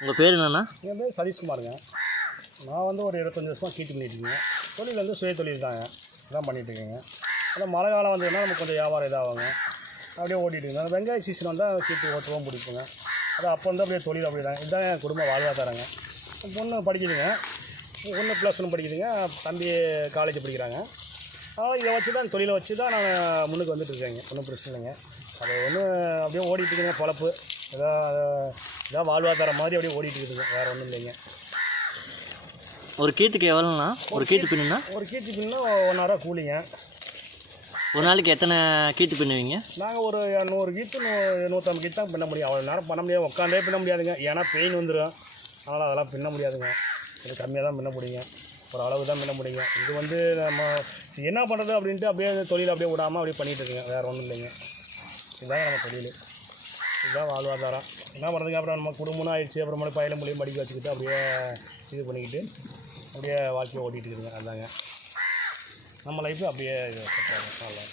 உங்கள் பேர் என்னென்னா? என் பேர் சதீஷ்குமாருங்க. நான் வந்து ஒரு 25 வருஷமாக கீட்டு பண்ணிட்டுருக்கேங்க. தொழில் வந்து சுய தொழில் தாங்க, இதான் பண்ணிகிட்ருக்கேங்க. அதான் மழை காலம் வந்ததுன்னா நமக்கு கொஞ்சம் வியாபாரம் இதாகுங்க, அப்படியே ஓட்டிகிட்டு இருக்கேன். வெங்காய சீசன் வந்தால் கீட்டு ஓட்டுவோம் பிடிப்போங்க. அது அப்போ வந்து அப்படியே தொழில் அப்படி தாங்க. இதுதான் என் குடும்ப வாழ்வாதாரங்க. பொண்ணு படிக்குதுங்க, ஒன்று +1 படிக்குதுங்க, தம்பி காலேஜ் படிக்கிறாங்க. அதனால் இதை வச்சு தான் தொழிலை வச்சு தான் நான் முன்னுக்கு வந்துட்டுருக்கேங்க. ஒன்றும் பிரச்சனை இல்லைங்க. அது அப்படியே ஓடிட்டுருக்குங்க பொழப்பு. இதான் வாழ்வாதாரம் மாதிரி அப்படியே ஓடிட்டு இருக்குதுங்க, வேறு ஒன்றும் இல்லைங்க. ஒரு கீத்துக்கு எவ்வளோண்ணா? ஒரு கீத்து பின்னுனா ஒரு கீத்து பின்னா 1 hour கூலிங்க. ஒரு நாளைக்கு எத்தனை கீத்து பின்னுவீங்க? நாங்கள் ஒரு 100 கீத்து 150 கீத்து தான் பின்ன முடியும். அவ்வளோ நேரம் பண்ண முடியாது, உட்காந்தே பின்ன முடியாதுங்க. ஏன்னா பெயின் வந்துடும். அதனால் அதெல்லாம் பின்ன முடியாதுங்க. இது கம்மியாக தான் பின்ன முடியுங்க, ஒரு அளவு தான் பின்ன முடியுங்க. இது வந்து நம்ம என்ன பண்ணுறது அப்படின்ட்டு அப்படியே தொழில் அப்படியே விடாமல் அப்படியே பண்ணிகிட்டு இருக்குங்க, வேறு ஒன்றும் இல்லைங்க. இதுதாங்க நம்ம தொழில், இதுதான் வாழ்வாதாரம். என்ன பண்ணுறதுங்க, அப்புறம் நம்ம குடும்பம்னு ஆயிடுச்சு, அப்புறம் பையன் மொழியும் படிக்க வச்சுக்கிட்டு அப்படியே இது பண்ணிக்கிட்டு அப்படியே வாழ்க்கையை ஓட்டிகிட்டு இருக்குதுங்க. அதுதாங்க நம்ம லைஃப்பு, அப்படியே செட் ஆகும்.